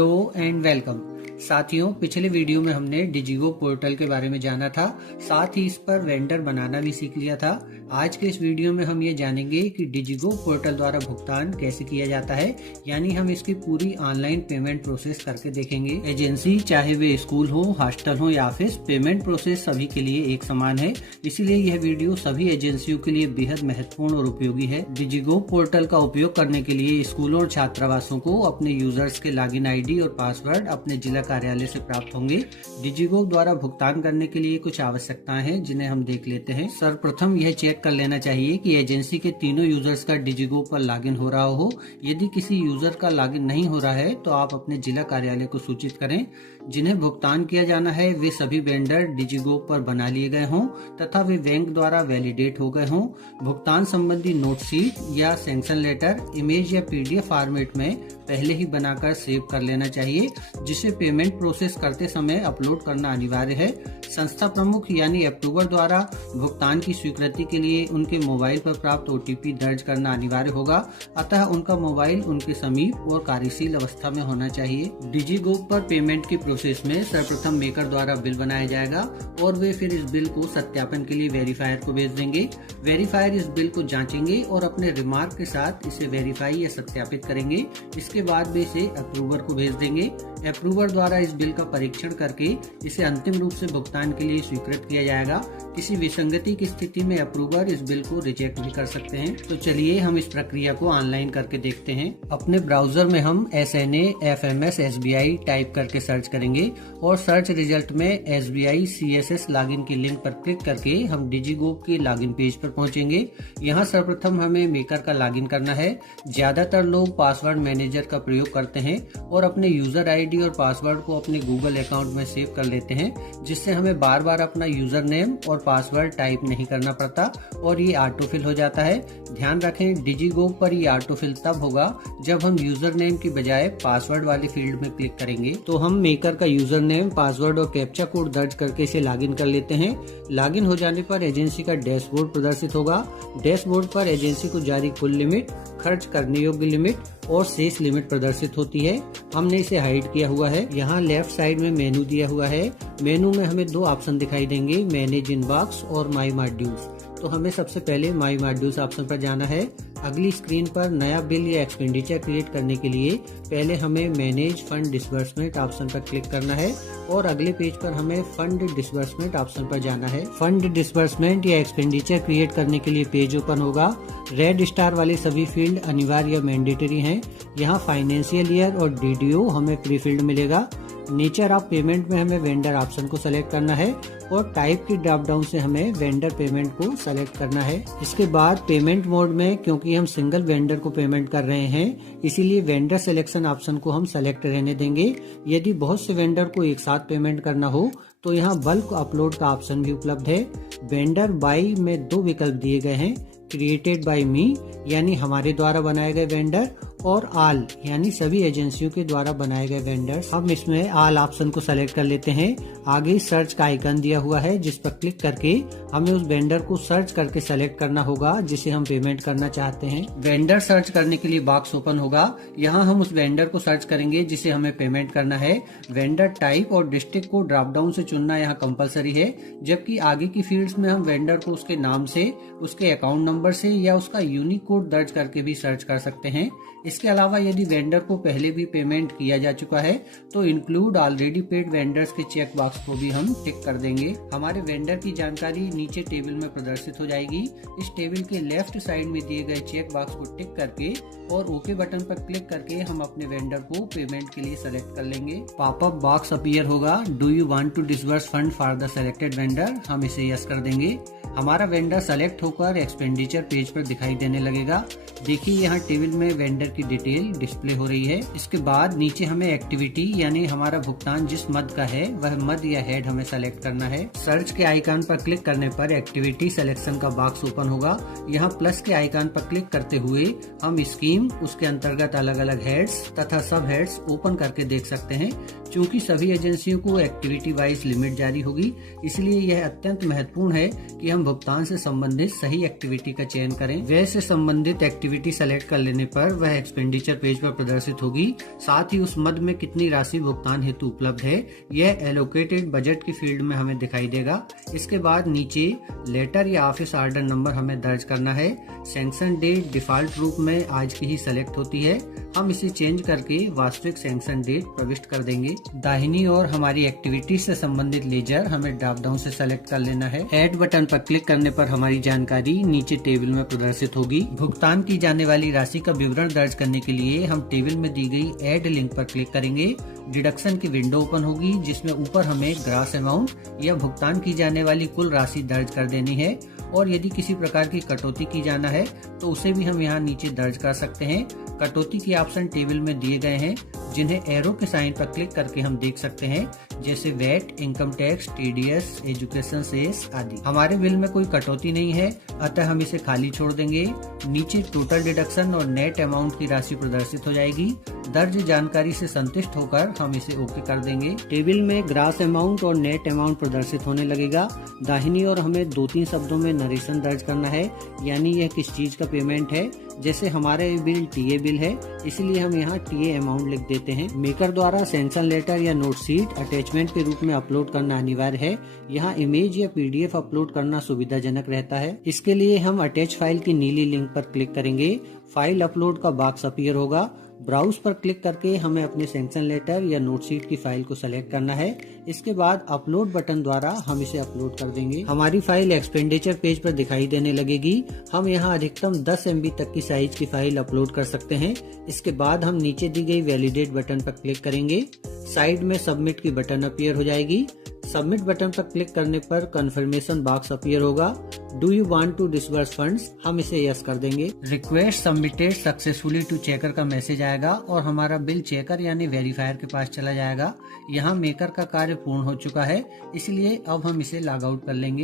Hello and welcome. साथियों, पिछले video में हमने डिजिगो पोर्टल के बारे में जाना था, साथ ही इस पर वेंडर बनाना भी सीख लिया था। आज के इस वीडियो में हम ये जानेंगे कि डिजिगो पोर्टल द्वारा भुगतान कैसे किया जाता है, यानी हम इसकी पूरी ऑनलाइन पेमेंट प्रोसेस करके देखेंगे। एजेंसी चाहे वे स्कूल हो, हॉस्टल हो या ऑफिस, पेमेंट प्रोसेस सभी के लिए एक समान है, इसीलिए यह वीडियो सभी एजेंसियों के लिए बेहद महत्वपूर्ण और उपयोगी है। डिजिगो पोर्टल का उपयोग करने के लिए स्कूलों और छात्रावासों को अपने यूजर्स के लॉगिन आईडी और पासवर्ड अपने जिला कार्यालय से प्राप्त होंगे। डिजिगो द्वारा भुगतान करने के लिए कुछ आवश्यकताएं हैं जिन्हें हम देख लेते हैं। सर्वप्रथम यह चेक कर लेना चाहिए कि एजेंसी के तीनों यूजर्स का डिजिगो पर लॉगिन हो रहा हो। यदि किसी यूजर का लॉगिन नहीं हो रहा है तो आप अपने जिला कार्यालय को सूचित करें। जिन्हें भुगतान किया जाना है वे सभी वेंडर डिजिगो पर बना लिए गए हों तथा वे बैंक द्वारा वैलिडेट हो गए हों। भुगतान संबंधी नोट शीट या सैंक्शन लेटर इमेज या पीडीएफ फॉर्मेट में पहले ही बनाकर सेव कर लेना चाहिए, जिसे पेमेंट प्रोसेस करते समय अपलोड करना अनिवार्य है। संस्था प्रमुख यानी अप्रूवर द्वारा भुगतान की स्वीकृति के लिए उनके मोबाइल पर प्राप्त ओटीपी दर्ज करना अनिवार्य होगा, अतः उनका मोबाइल उनके समीप और कार्यशील अवस्था में होना चाहिए। डिजिगो पर पेमेंट की प्रोसेस में सर्वप्रथम मेकर द्वारा बिल बनाया जाएगा और वे फिर इस बिल को सत्यापन के लिए वेरीफायर को भेज देंगे। वेरीफायर इस बिल को जांचेंगे और अपने रिमार्क के साथ इसे वेरीफाई या सत्यापित करेंगे। इसके बाद वे इसे अप्रूवर को भेज देंगे। अप्रूवर द्वारा इस बिल का परीक्षण करके इसे अंतिम रूप से भुगतान के लिए स्वीकृत किया जाएगा। किसी विसंगति की स्थिति में अप्रूवर इस बिल को रिजेक्ट भी कर सकते हैं। तो चलिए हम इस प्रक्रिया को ऑनलाइन करके देखते हैं। अपने ब्राउजर में हम SNA FMS SBI टाइप करके सर्च करेंगे और सर्च रिजल्ट में SBI CSS लॉगिन की लिंक पर क्लिक करके हम डिजिगो के लॉगिन पेज पर पहुंचेंगे। यहाँ सर्वप्रथम हमें मेकर का लॉगिन करना है। ज्यादातर लोग पासवर्ड मैनेजर का प्रयोग करते हैं और अपने यूजर आईडी और पासवर्ड को अपने गूगल अकाउंट में सेव कर लेते हैं, जिससे हमें बार बार अपना यूजर नेम और पासवर्ड टाइप नहीं करना पड़ता और ये ऑटोफिल हो जाता है। ध्यान रखें, डिजिगो पर ये ऑटोफिल तब होगा जब हम यूजर नेम की बजाय पासवर्ड वाले फील्ड में क्लिक करेंगे। तो हम मेकर का यूजर नेम, पासवर्ड और कैप्चा कोड दर्ज करके इसे लॉगिन कर लेते हैं। लॉगिन हो जाने पर एजेंसी का डैशबोर्ड प्रदर्शित होगा। डैशबोर्ड पर एजेंसी को जारी कुल लिमिट, खर्च करने योग्य लिमिट और शेष लिमिट प्रदर्शित होती है। हमने इसे हाइड किया हुआ है। यहाँ लेफ्ट साइड में मेनू दिया हुआ है। मेनू में हमें दो ऑप्शन दिखाई देंगे, मैनेज इनबॉक्स और माई मॉड्यूल्स। तो हमें सबसे पहले माई मॉड्यूल्स ऑप्शन पर जाना है। अगली स्क्रीन पर नया बिल या एक्सपेंडिचर क्रिएट करने के लिए पहले हमें मैनेज फंड डिसबर्समेंट ऑप्शन पर क्लिक करना है और अगले पेज पर हमें फंड डिसबर्समेंट ऑप्शन पर जाना है। फंड डिसबर्समेंट या एक्सपेंडिचर क्रिएट करने के लिए पेज ओपन होगा। रेड स्टार वाले सभी फील्ड अनिवार्य या मैंडेटरी हैं। यहाँ फाइनेंशियल ईयर और DDO हमें प्री फील्ड मिलेगा। नेचर ऑफ पेमेंट में हमें वेंडर ऑप्शन को सेलेक्ट करना है और टाइप की ड्रॉप डाउन से हमें वेंडर पेमेंट को सेलेक्ट करना है। इसके बाद पेमेंट मोड में, क्योंकि हम सिंगल वेंडर को पेमेंट कर रहे हैं, इसीलिए वेंडर सिलेक्शन ऑप्शन को हम सेलेक्ट रहने देंगे। यदि बहुत से वेंडर को एक साथ पेमेंट करना हो तो यहाँ बल्क अपलोड का ऑप्शन भी उपलब्ध है। वेंडर बाई में दो विकल्प दिए गए हैं, क्रिएटेड बाय मी यानी हमारे द्वारा बनाए गए वेंडर और ऑल यानी सभी एजेंसियों के द्वारा बनाए गए वेंडर्स। हम इसमें ऑल ऑप्शन को सेलेक्ट कर लेते हैं। आगे सर्च का आइकन दिया हुआ है, जिस पर क्लिक करके हमें उस वेंडर को सर्च करके सेलेक्ट करना होगा जिसे हम पेमेंट करना चाहते हैं। वेंडर सर्च करने के लिए बॉक्स ओपन होगा। यहाँ हम उस वेंडर को सर्च करेंगे जिसे हमें पेमेंट करना है। वेंडर टाइप और डिस्ट्रिक्ट को ड्रॉप डाउन से चुनना यहाँ कंपलसरी है, जबकि आगे की फील्ड्स में हम वेंडर को उसके नाम से, उसके अकाउंट नंबर से या उसका यूनिक कोड दर्ज करके भी सर्च कर सकते हैं। इसके अलावा यदि वेंडर को पहले भी पेमेंट किया जा चुका है तो इंक्लूड ऑलरेडी पेड वेंडर्स के चेक बॉक्स को भी हम टिक कर देंगे। हमारे वेंडर की जानकारी नीचे टेबल में प्रदर्शित हो जाएगी। इस टेबल के लेफ्ट साइड में दिए गए चेक बॉक्स को टिक करके और ओके बटन पर क्लिक करके हम अपने वेंडर को पेमेंट के लिए सेलेक्ट कर लेंगे। पॉपअप बॉक्स अपीयर होगा, do you want to disburse fund for the selected vendor. हम इसे यस कर देंगे। हमारा वेंडर सेलेक्ट होकर एक्सपेंडिचर पेज पर दिखाई देने लगेगा। देखिए यहाँ टेबल में वेंडर की डिटेल डिस्प्ले हो रही है। इसके बाद नीचे हमें एक्टिविटी यानी हमारा भुगतान जिस मद का है वह मद या हेड हमें सेलेक्ट करना है। सर्च के आइकन पर क्लिक करने पर एक्टिविटी सिलेक्शन का बॉक्स ओपन होगा। यहाँ प्लस के आइकन पर क्लिक करते हुए हम स्कीम, उसके अंतर्गत अलग अलग हेड्स तथा सब हेड्स ओपन करके देख सकते हैं। चूँकि सभी एजेंसियों को एक्टिविटी वाइज लिमिट जारी होगी, इसलिए यह अत्यंत महत्वपूर्ण है कि हम भुगतान से संबंधित सही एक्टिविटी का चयन करें। व्यय से संबंधित एक्टिविटी सेलेक्ट कर लेने पर वह एक्सपेंडिचर पेज पर प्रदर्शित होगी। साथ ही उस मद में कितनी राशि भुगतान हेतु उपलब्ध है यह एलोकेटेड बजट की फील्ड में हमें दिखाई देगा। इसके बाद नीचे लेटर या ऑफिस ऑर्डर नंबर हमें दर्ज करना है। सैंक्शन डेट डिफॉल्ट रूप में आज की ही सेलेक्ट होती है। हम इसे चेंज करके वास्तविक सैंक्शन डेट प्रविष्ट कर देंगे। दाहिनी ओर हमारी एक्टिविटी से संबंधित लेजर हमें ड्रॉप डाउन से सेलेक्ट कर लेना है। ऐड बटन पर क्लिक करने पर हमारी जानकारी नीचे टेबल में प्रदर्शित होगी। भुगतान की जाने वाली राशि का विवरण दर्ज करने के लिए हम टेबल में दी गई ऐड लिंक पर क्लिक करेंगे। डिडक्शन की विंडो ओपन होगी जिसमें ऊपर हमें ग्रॉस अमाउंट या भुगतान की जाने वाली कुल राशि दर्ज कर देनी है और यदि किसी प्रकार की कटौती की जाना है तो उसे भी हम यहाँ नीचे दर्ज कर सकते हैं। कटौती के ऑप्शन टेबल में दिए गए हैं जिन्हें एरो के साइन पर क्लिक करके हम देख सकते हैं, जैसे VAT, income tax, TDS, education cess आदि। हमारे बिल में कोई कटौती नहीं है अतः हम इसे खाली छोड़ देंगे। नीचे टोटल डिडक्शन और नेट अमाउंट की राशि प्रदर्शित हो जाएगी। दर्ज जानकारी से संतुष्ट होकर हम इसे ओके कर देंगे। टेबल में ग्रॉस अमाउंट और नेट अमाउंट प्रदर्शित होने लगेगा। दाहिनी ओर हमें 2-3 शब्दों में नरेशन दर्ज करना है, यानी यह किस चीज का पेमेंट है। जैसे हमारा बिल टीए बिल है इसलिए हम यहाँ टीए अमाउंट लिख देते हैं। मेकर द्वारा सैंक्शन लेटर या नोट शीट अटैचमेंट के रूप में अपलोड करना अनिवार्य है। यहाँ इमेज या पीडीएफ अपलोड करना सुविधाजनक रहता है। इसके लिए हम अटैच फाइल की नीली लिंक पर क्लिक करेंगे। फाइल अपलोड का बॉक्स अपीयर होगा। ब्राउज पर क्लिक करके हमें अपने सैंक्शन लेटर या नोट शीट की फाइल को सेलेक्ट करना है। इसके बाद अपलोड बटन द्वारा हम इसे अपलोड कर देंगे। हमारी फाइल एक्सपेंडिचर पेज पर दिखाई देने लगेगी। हम यहाँ अधिकतम 10 MB तक की साइज की फाइल अपलोड कर सकते हैं। इसके बाद हम नीचे दी गई वैलिडेट बटन पर क्लिक करेंगे। साइड में सबमिट की बटन अपीयर हो जाएगी। सबमिट बटन पर क्लिक करने पर कंफर्मेशन बॉक्स अपीयर होगा। Do you want to disburse funds, हम इसे यस कर देंगे। Request submitted successfully to checker का मैसेज आएगा और हमारा बिल चेकर यानी वेरीफायर के पास चला जाएगा। यहाँ मेकर का कार्य पूर्ण हो चुका है इसलिए अब हम इसे लॉग आउट कर लेंगे।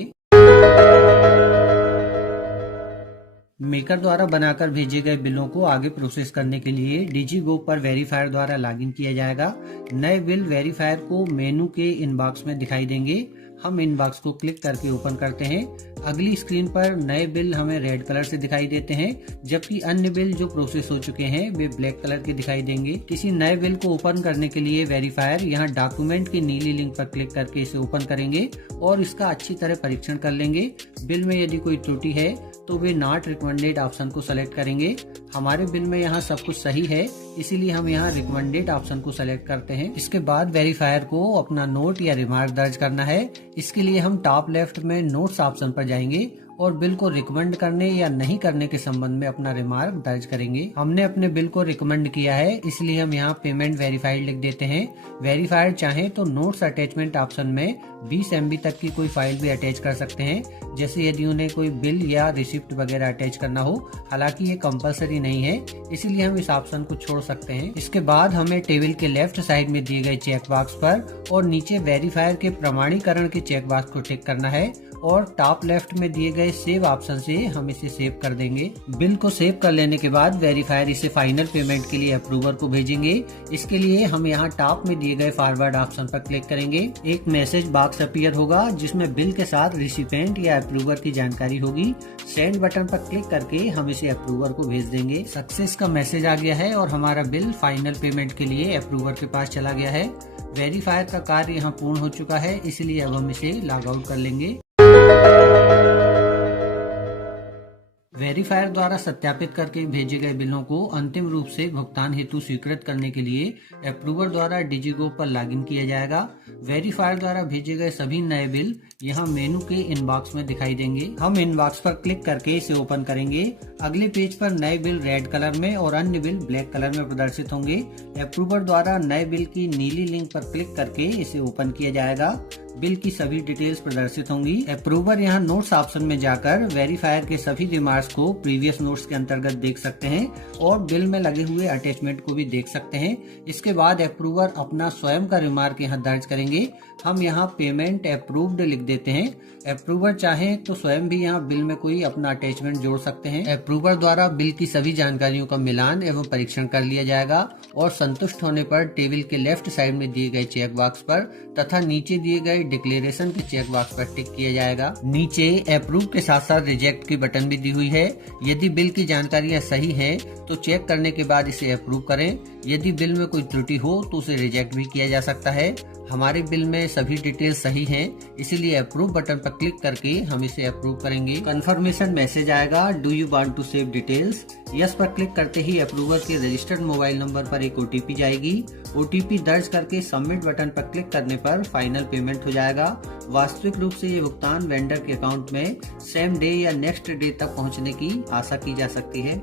मेकर द्वारा बनाकर भेजे गए बिलों को आगे प्रोसेस करने के लिए डिजीगो पर वेरीफायर द्वारा लॉगिन किया जाएगा। नए बिल वेरीफायर को मेनू के इनबॉक्स में दिखाई देंगे। हम इनबॉक्स को क्लिक करके ओपन करते हैं। अगली स्क्रीन पर नए बिल हमें रेड कलर से दिखाई देते हैं, जबकि अन्य बिल जो प्रोसेस हो चुके हैं वे ब्लैक कलर के दिखाई देंगे। किसी नए बिल को ओपन करने के लिए वेरीफायर यहाँ डॉक्यूमेंट की नीली लिंक पर क्लिक करके इसे ओपन करेंगे और इसका अच्छी तरह परीक्षण कर लेंगे। बिल में यदि कोई त्रुटि है तो वे नॉट रिकमेंडेड ऑप्शन को सेलेक्ट करेंगे। हमारे बिल में यहाँ सब कुछ सही है इसीलिए हम यहाँ रिकमेंडेड ऑप्शन को सेलेक्ट करते हैं। इसके बाद वेरीफायर को अपना नोट या रिमार्क दर्ज करना है। इसके लिए हम टॉप लेफ्ट में नोट्स ऑप्शन पर जाएंगे और बिल को रिकमेंड करने या नहीं करने के संबंध में अपना रिमार्क दर्ज करेंगे। हमने अपने बिल को रिकमेंड किया है इसलिए हम यहाँ पेमेंट वेरीफाइड लिख देते हैं। वेरीफायर चाहे तो नोट्स अटैचमेंट ऑप्शन में 20 MB तक की कोई फाइल भी अटैच कर सकते हैं, जैसे यदि उन्हें कोई बिल या रिसिप्ट वगैरह अटैच करना हो। हालांकि ये कंपलसरी नहीं है इसीलिए हम इस ऑप्शन को छोड़ सकते हैं। इसके बाद हमें टेबल के लेफ्ट साइड में दिए गए चेक बॉक्स पर और नीचे वेरीफायर के प्रमाणीकरण के चेक बॉक्स को टिक करना है और टॉप लेफ्ट में दिए गए सेव ऑप्शन से हम इसे सेव कर देंगे। बिल को सेव कर लेने के बाद वेरीफायर इसे फाइनल पेमेंट के लिए अप्रूवर को भेजेंगे। इसके लिए हम यहाँ टॉप में दिए गए फॉरवर्ड ऑप्शन पर क्लिक करेंगे। एक मैसेज बॉक्स अपीयर होगा जिसमें बिल के साथ रिसिपेंट या अप्रूवर की जानकारी होगी। सेंड बटन पर क्लिक करके हम इसे अप्रूवर को भेज देंगे। सक्सेस का मैसेज आ गया है और हमारा बिल फाइनल पेमेंट के लिए अप्रूवर के पास चला गया है। वेरीफायर का कार्य यहाँ पूर्ण हो चुका है इसलिए अब हम इसे लॉग आउट कर लेंगे। वेरीफायर द्वारा सत्यापित करके भेजे गए बिलों को अंतिम रूप से भुगतान हेतु स्वीकृत करने के लिए अप्रूवर द्वारा डिजीगो पर लॉगिन किया जाएगा। वेरीफायर द्वारा भेजे गए सभी नए बिल यहाँ मेनू के इनबॉक्स में दिखाई देंगे। हम इनबॉक्स पर क्लिक करके इसे ओपन करेंगे। अगले पेज पर नए बिल रेड कलर में और अन्य बिल ब्लैक कलर में प्रदर्शित होंगे। अप्रूवर द्वारा नए बिल की नीली लिंक पर क्लिक करके इसे ओपन किया जाएगा। बिल की सभी डिटेल्स प्रदर्शित होंगी। अप्रूवर यहाँ नोट्स ऑप्शन में जाकर वेरीफायर के सभी रिमार्क्स को प्रीवियस नोट्स के अंतर्गत देख सकते हैं और बिल में लगे हुए अटैचमेंट को भी देख सकते हैं। इसके बाद अप्रूवर अपना स्वयं का रिमार्क यहाँ दर्ज करेंगे। हम यहाँ पेमेंट अप्रूव्ड लिख देते हैं। अप्रूवर चाहे तो स्वयं भी यहाँ बिल में कोई अपना अटैचमेंट जोड़ सकते हैं। अप्रूवर द्वारा बिल की सभी जानकारियों का मिलान एवं परीक्षण कर लिया जाएगा और संतुष्ट होने पर टेबल के लेफ्ट साइड में दिए गए चेक बॉक्स पर तथा नीचे दिए गए डिक्लेरेशन के चेक बॉक्स पर टिक किया जाएगा। नीचे अप्रूव के साथ साथ रिजेक्ट की बटन भी दी हुई है। यदि बिल की जानकारियां सही हैं तो चेक करने के बाद इसे अप्रूव करें। यदि बिल में कोई त्रुटि हो तो उसे रिजेक्ट भी किया जा सकता है। हमारे बिल में सभी डिटेल सही हैं, इसीलिए अप्रूव बटन पर क्लिक करके हम इसे अप्रूव करेंगे। कंफर्मेशन मैसेज आएगा, do you want to save details. Yes पर क्लिक करते ही अप्रूवर के रजिस्टर्ड मोबाइल नंबर पर एक ओटीपी जाएगी। ओटीपी दर्ज करके सबमिट बटन पर क्लिक करने पर फाइनल पेमेंट हो जाएगा। वास्तविक रूप से ये भुगतान वेंडर के अकाउंट में सेम डे या नेक्स्ट डे तक पहुंचने की आशा की जा सकती है।